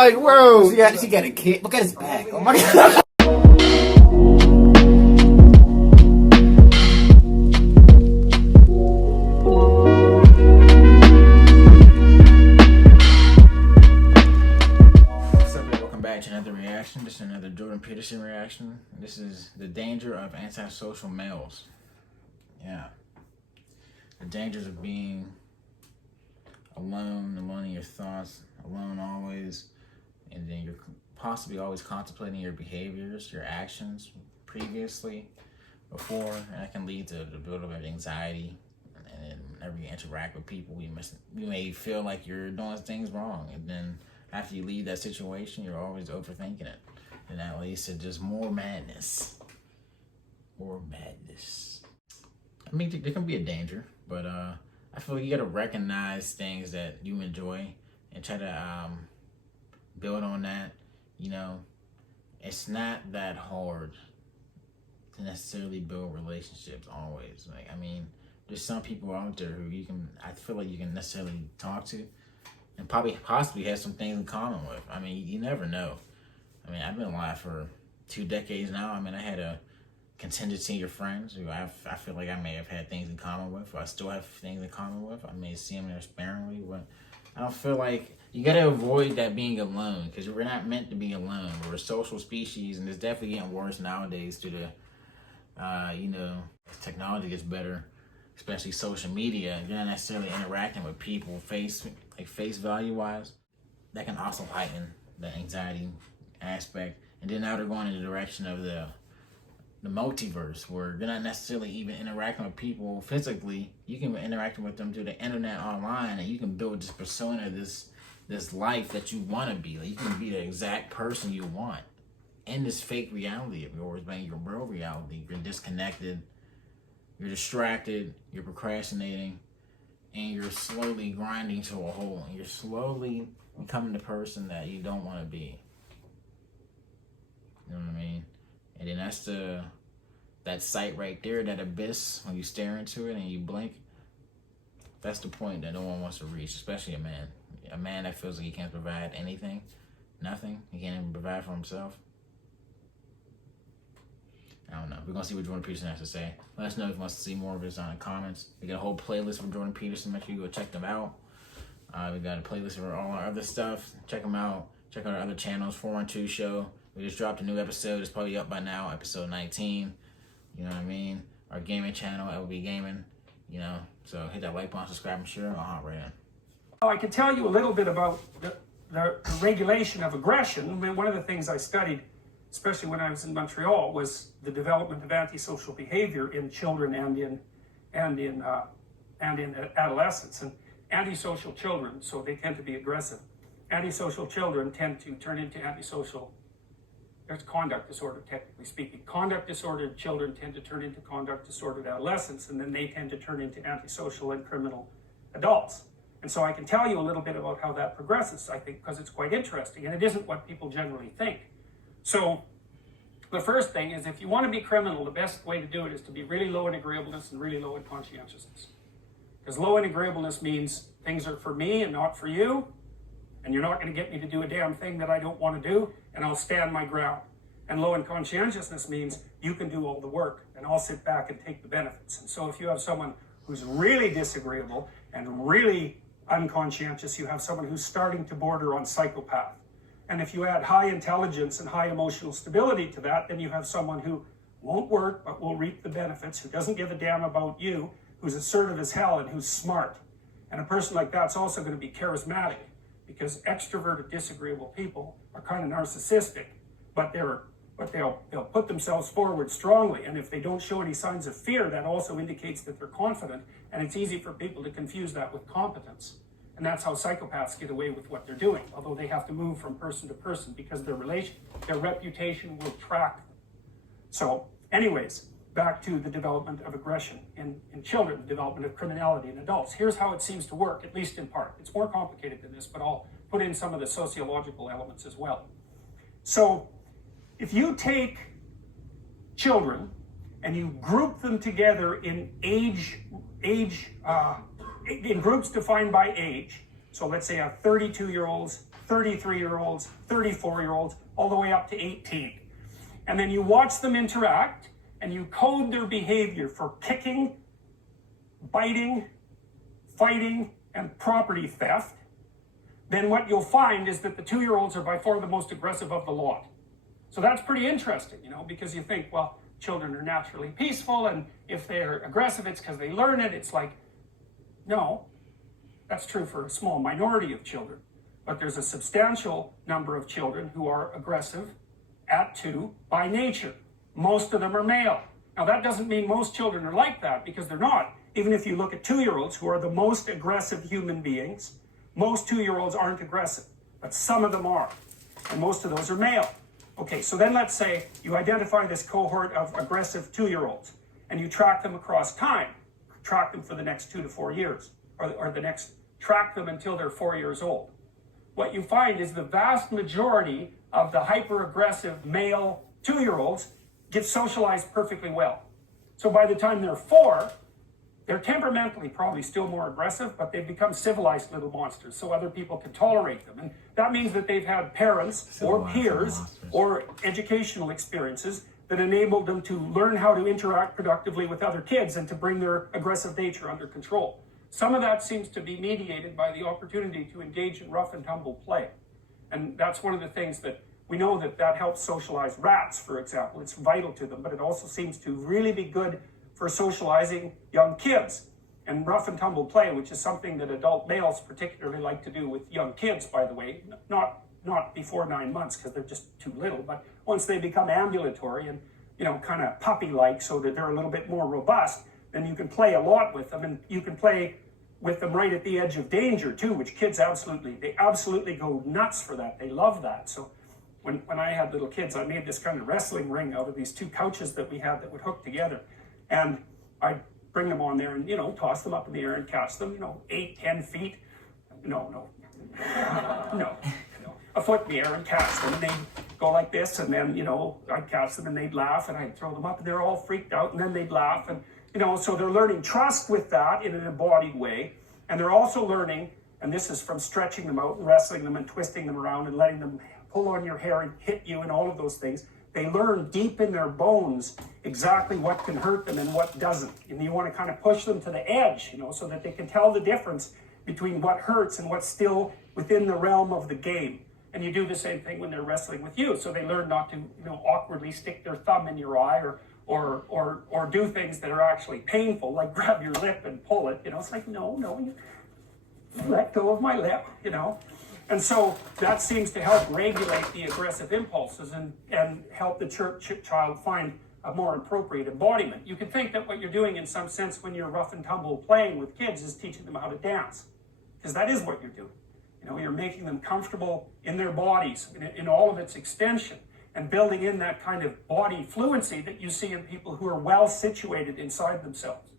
like, bro, yeah, she got a kid. Look at his back. Oh my God. This is another Jordan Peterson reaction. This is the danger of antisocial males. Yeah. The dangers of being alone in your thoughts, alone always, and then you're possibly always contemplating your behaviors, your actions before, and that can lead to the buildup of anxiety. And then whenever you interact with people, you may feel like you're doing things wrong, and then after you leave that situation, you're always overthinking it. And that leads to just more madness. More madness. I mean, there can be a danger, but I feel like you gotta recognize things that you enjoy and try to build on that. You know, it's not that hard to necessarily build relationships always. Like, I mean, there's some people out there who I feel like you can necessarily talk to and possibly have some things in common with. I mean, you never know. I mean, I've been alive for 2 decades now. I mean, I had a contingency of friends who I feel like I may have had things in common with, or I still have things in common with. I may see them there sparingly, but I don't feel like you got to avoid that being alone, because we're not meant to be alone. We're a social species, and it's definitely getting worse nowadays due to, as technology gets better, especially social media. You're not necessarily interacting with people face value wise. That can also heighten the anxiety aspect. And then now they're going in the direction of the multiverse, where you're not necessarily even interacting with people physically. You can be interacting with them through the internet online, and you can build this persona, this life that you want to be. Like, you can be the exact person you want in this fake reality of yours, but in your real reality, you're disconnected, you're distracted, you're procrastinating, and you're slowly grinding to a hole, and you're slowly becoming the person that you don't want to be. You know what I mean? And then that's that sight right there, that abyss, when you stare into it and you blink, that's the point that no one wants to reach, especially a man. A man that feels like he can't provide anything, nothing, he can't even provide for himself. I don't know. We're going to see what Jordan Peterson has to say. Let us know if you want to see more of his in the comments. We got a whole playlist for Jordan Peterson. Make sure you go check them out. We got a playlist for all our other stuff. Check them out. Check out our other channels, 412 Show. We just dropped a new episode. It's probably up by now, episode 19. You know what I mean? Our gaming channel, LB Gaming. You know, so hit that like button, subscribe, and share. I'll hop right in. I can tell you a little bit about the regulation of aggression. I mean, one of the things I studied, especially when I was in Montreal, was the development of antisocial behavior in children and in adolescents. And antisocial children, so they tend to be aggressive. Antisocial children tend to turn into antisocial. There's conduct disorder, technically speaking. Conduct disordered children tend to turn into conduct disordered adolescents, and then they tend to turn into antisocial and criminal adults. And so I can tell you a little bit about how that progresses, I think, because it's quite interesting, and it isn't what people generally think. So the first thing is, if you want to be criminal, the best way to do it is to be really low in agreeableness and really low in conscientiousness. Because low in agreeableness means things are for me and not for you, and you're not going to get me to do a damn thing that I don't want to do, and I'll stand my ground. And low in conscientiousness means you can do all the work, and I'll sit back and take the benefits. And so if you have someone who's really disagreeable and really unconscientious, you have someone who's starting to border on psychopath. And if you add high intelligence and high emotional stability to that, then you have someone who won't work but will reap the benefits, who doesn't give a damn about you, who's assertive as hell, and who's smart. And a person like that's also going to be charismatic, because extroverted, disagreeable people are kind of narcissistic, but they'll put themselves forward strongly. And if they don't show any signs of fear, that also indicates that they're confident. And it's easy for people to confuse that with competence. And that's how psychopaths get away with what they're doing, although they have to move from person to person because their reputation will track them. So anyways, back to the development of aggression in children, the development of criminality in adults. Here's how it seems to work, at least in part. It's more complicated than this, but I'll put in some of the sociological elements as well. So if you take children and you group them together in in groups defined by age, so let's say I have 32-year-olds, 33-year-olds, 34-year-olds, all the way up to 18. And then you watch them interact, and you code their behavior for kicking, biting, fighting, and property theft. Then what you'll find is that the 2-year-olds are by far the most aggressive of the lot. So that's pretty interesting, because you think, well, children are naturally peaceful, and if they're aggressive, it's because they learn it. It's like, no, that's true for a small minority of children. But there's a substantial number of children who are aggressive at 2 by nature. Most of them are male. Now that doesn't mean most children are like that, because they're not. Even if you look at 2-year-olds, who are the most aggressive human beings, most 2-year-olds aren't aggressive, but some of them are. And most of those are male. Okay, so then let's say you identify this cohort of aggressive 2-year-olds, and you track them across time. Track them for the next 2 to 4 years, or track them until they're 4 years old. What you find is the vast majority of the hyper-aggressive male 2-year-olds get socialized perfectly well. So by the time they're 4, they're temperamentally probably still more aggressive, but they've become civilized little monsters, so other people can tolerate them. And that means that they've had parents or peers or educational experiences that enabled them to learn how to interact productively with other kids and to bring their aggressive nature under control. Some of that seems to be mediated by the opportunity to engage in rough and tumble play. And that's one of the things that we know that helps socialize rats, for example. It's vital to them, but it also seems to really be good for socializing young kids. And rough and tumble play, which is something that adult males particularly like to do with young kids, by the way, not before 9 months because they're just too little, but once they become ambulatory and kind of puppy-like so that they're a little bit more robust, then you can play a lot with them, and you can play with them right at the edge of danger too, which kids absolutely go nuts for that. They love that. So when I had little kids, I made this kind of wrestling ring out of these 2 couches that we had that would hook together. And I'd bring them on there and, toss them up in the air and catch them, 8, 10 feet. No, a foot in the air and catch them. And they'd go like this, and then, I'd catch them and they'd laugh, and I'd throw them up and they're all freaked out, and then they'd laugh. And, so they're learning trust with that in an embodied way. And they're also learning, and this is from stretching them out and wrestling them and twisting them around and letting them pull on your hair and hit you and all of those things. They learn deep in their bones exactly what can hurt them and what doesn't. And you want to kind of push them to the edge, so that they can tell the difference between what hurts and what's still within the realm of the game. And you do the same thing when they're wrestling with you. So they learn not to, awkwardly stick their thumb in your eye or do things that are actually painful, like grab your lip and pull it. It's like, no, you let go of my lip, And so that seems to help regulate the aggressive impulses and help the child find a more appropriate embodiment. You can think that what you're doing in some sense when you're rough and tumble playing with kids is teaching them how to dance, because that is what you're doing. You're making them comfortable in their bodies in all of its extension, and building in that kind of body fluency that you see in people who are well situated inside themselves.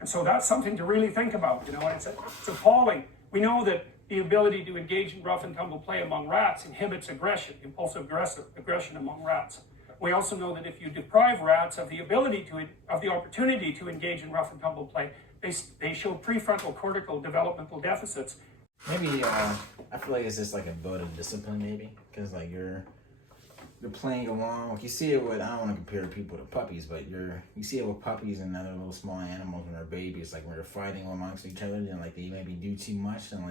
And so that's something to really think about, and it's appalling. We know that the ability to engage in rough and tumble play among rats inhibits impulsive aggression among rats. We also know that if you deprive rats of the opportunity to engage in rough and tumble play, they show prefrontal cortical developmental deficits. Maybe I feel like it's just like a build of discipline, maybe, because like you're playing along. Like you see it with, I don't want to compare people to puppies, but you see it with puppies and other little small animals when they're babies, like when they're fighting amongst each other, and like they maybe do too much, and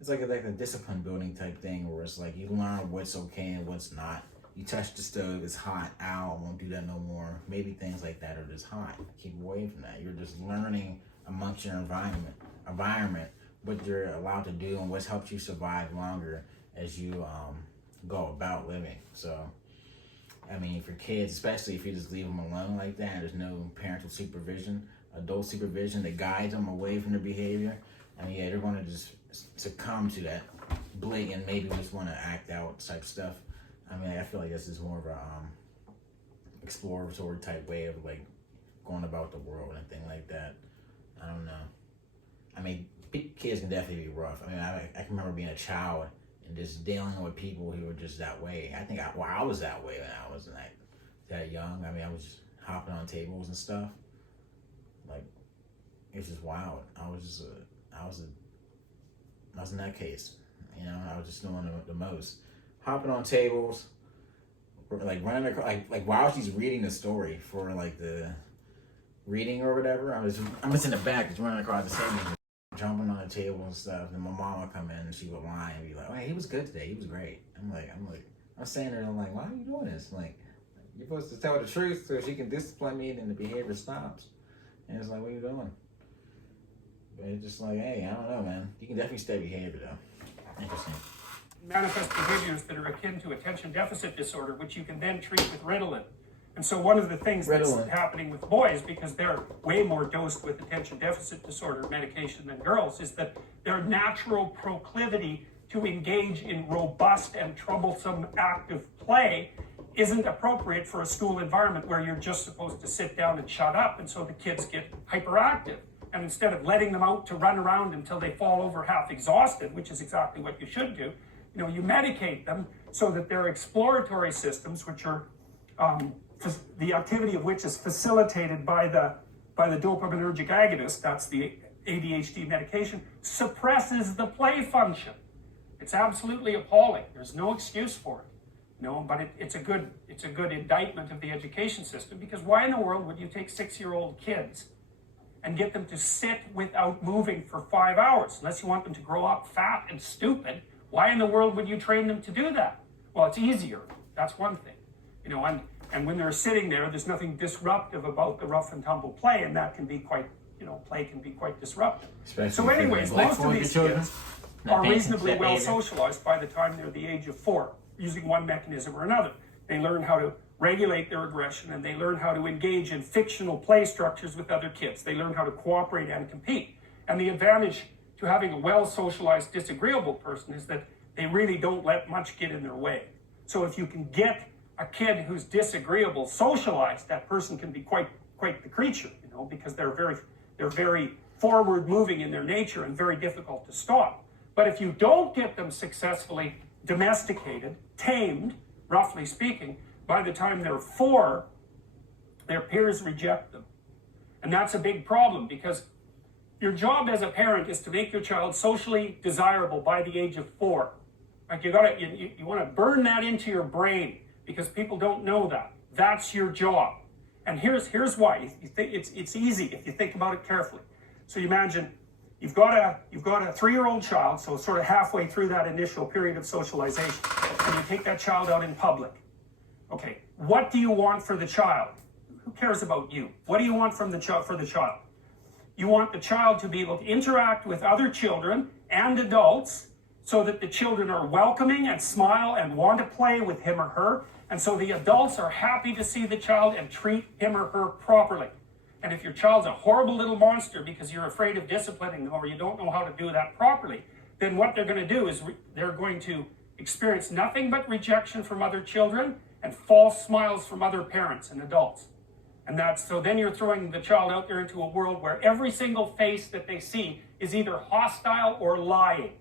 it's like a discipline building type thing where it's like you learn what's okay and what's not. You touch the stove, it's hot, ow, I won't do that no more. Maybe things like that are just hot. Keep away from that. You're just learning amongst your environment, what you're allowed to do and what's helped you survive longer as you go about living. So, I mean, for kids, especially if you just leave them alone like that, there's no parental supervision, adult supervision that guides them away from their behavior. I mean, yeah, they're going to just succumb to that blatant, maybe just want to act out type stuff. I mean, I feel like this is more of a exploratory type way of like going about the world and things like that. I don't know. I mean, kids can definitely be rough. I mean, I can remember being a child and just dealing with people who were just that way. I think I was that way when I was that young. I mean, I was just hopping on tables and stuff. Like, it's just wild. I was in that case. You know, I was just doing the most. Hopping on tables, like running across, like while she's reading the story for like the reading or whatever, I'm just in the back, just running across the table, jumping on the table and stuff. And my mom would come in and she would lie and be like, "Oh, hey, he was good today. He was great." I'm saying to her, I'm like, "Why are you doing this? Like, you're supposed to tell the truth so she can discipline me and then the behavior stops." And it's like, "What are you doing?" But it's just like, hey, I don't know, man. You can definitely study behavior though. Interesting. Manifest behaviors that are akin to attention deficit disorder, which you can then treat with Ritalin. And so one of the things that's happening with boys, because they're way more dosed with attention deficit disorder medication than girls, is that their natural proclivity to engage in robust and troublesome active play isn't appropriate for a school environment where you're just supposed to sit down and shut up, and so the kids get hyperactive. And instead of letting them out to run around until they fall over half exhausted, which is exactly what you should do, you medicate them so that their exploratory systems, which are the activity of which is facilitated by the dopaminergic agonist, that's the ADHD medication, suppresses the play function. It's absolutely appalling. There's no excuse for it. But it's a good indictment of the education system, because why in the world would you take 6-year-old kids and get them to sit without moving for 5 hours? Unless you want them to grow up fat and stupid, why in the world would you train them to do that? Well, it's easier. That's one thing. And when they're sitting there, there's nothing disruptive about the rough and tumble play, and that can be quite, play can be quite disruptive. Especially so anyways, most of these kids are reasonably well socialized by the time they're the age of 4, using one mechanism or another. They learn how to regulate their aggression, and they learn how to engage in fictional play structures with other kids. They learn how to cooperate and compete. And the advantage to having a well-socialized, disagreeable person is that they really don't let much get in their way. So if you can get a kid who's disagreeable socialized, that person can be quite the creature, because they're very forward-moving in their nature and very difficult to stop. But if you don't get them successfully domesticated, tamed, roughly speaking, by the time they're 4, their peers reject them. And that's a big problem, because your job as a parent is to make your child socially desirable by the age of 4. Like you want to burn that into your brain, because people don't know that. That's your job. And here's why. It's easy if you think about it carefully. So you imagine you've got a 3-year-old child, so sort of halfway through that initial period of socialization, and you take that child out in public. Okay, what do you want for the child? Who cares about you? What do you want for the child? You want the child to be able to interact with other children and adults so that the children are welcoming and smile and want to play with him or her, and so the adults are happy to see the child and treat him or her properly. And if your child's a horrible little monster because you're afraid of disciplining them or you don't know how to do that properly, then what they're going to do is they're going to experience nothing but rejection from other children and false smiles from other parents and adults. And so then you're throwing the child out there into a world where every single face that they see is either hostile or lying.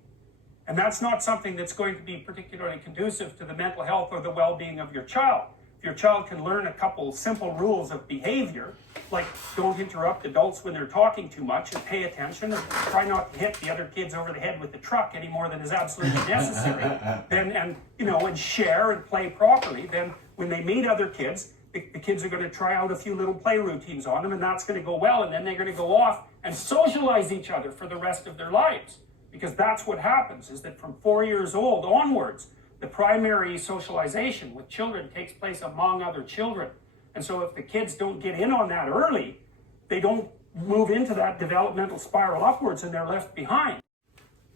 And that's not something that's going to be particularly conducive to the mental health or the well-being of your child. If your child can learn a couple simple rules of behavior, like don't interrupt adults when they're talking too much and pay attention and try not to hit the other kids over the head with the truck any more than is absolutely necessary, and share and play properly, then when they meet other kids, the kids are going to try out a few little play routines on them, and that's going to go well, and then they're going to go off and socialize each other for the rest of their lives. Because that's what happens, is that from 4 years old onwards, the primary socialization with children takes place among other children. And so if the kids don't get in on that early, they don't move into that developmental spiral upwards and they're left behind.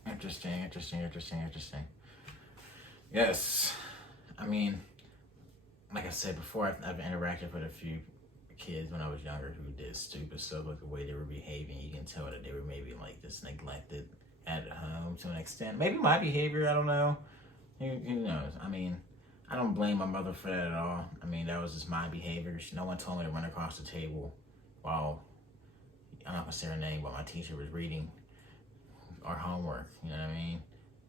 Interesting. Yes. I mean, like I said before, I've interacted with a few kids when I was younger who did stupid stuff, like the way they were behaving. You can tell that they were maybe like just neglected at home to an extent. Maybe my behavior, I don't know. Who knows? I mean, I don't blame my mother for that at all. I mean, that was just my behavior. No one told me to run across the table while, I'm not gonna say her name, but my teacher was reading our homework. You know what I mean?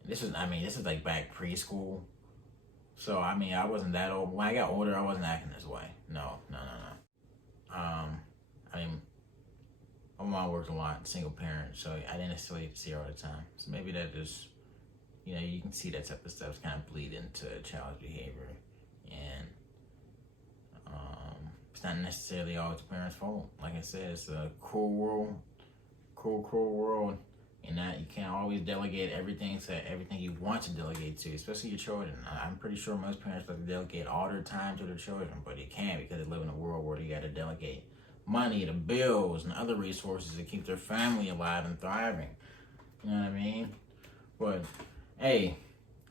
This is like back preschool. So, I mean, I wasn't that old. When I got older, I wasn't acting this way. No. I mean, my mom worked a lot, single parent, so I didn't necessarily see her all the time. So maybe that just, you know, you can see that type of stuff kind of bleed into child's behavior. And it's not necessarily always the parents' fault. Like I said, it's a cruel world, cruel world, and that you can't always delegate everything you want to delegate to, especially your children. I'm pretty sure most parents like to delegate all their time to their children, but they can't because they live in a world where you got to delegate money, the bills, and other resources to keep their family alive and thriving. You know what I mean? But hey,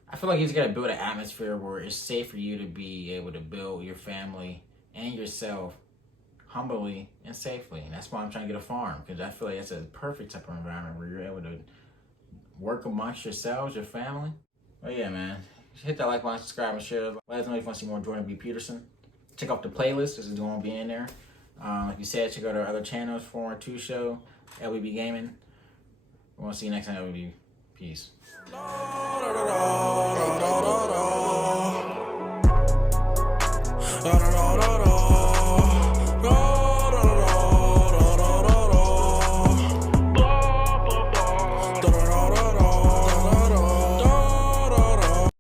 I feel like you just got to build an atmosphere where it's safe for you to be able to build your family and yourself humbly and safely. And that's why I'm trying to get a farm, because I feel like that's a perfect type of environment where you're able to work amongst yourselves, your family. But yeah, man, hit that like button, subscribe, and share. Let us know if you want to see more Jordan B. Peterson. Check out the playlist. This is going to be in there. Like you said, check out our other channels, 412 Show, LBB Gaming. We want to see you next time, LBB. Peace. Da da da da da.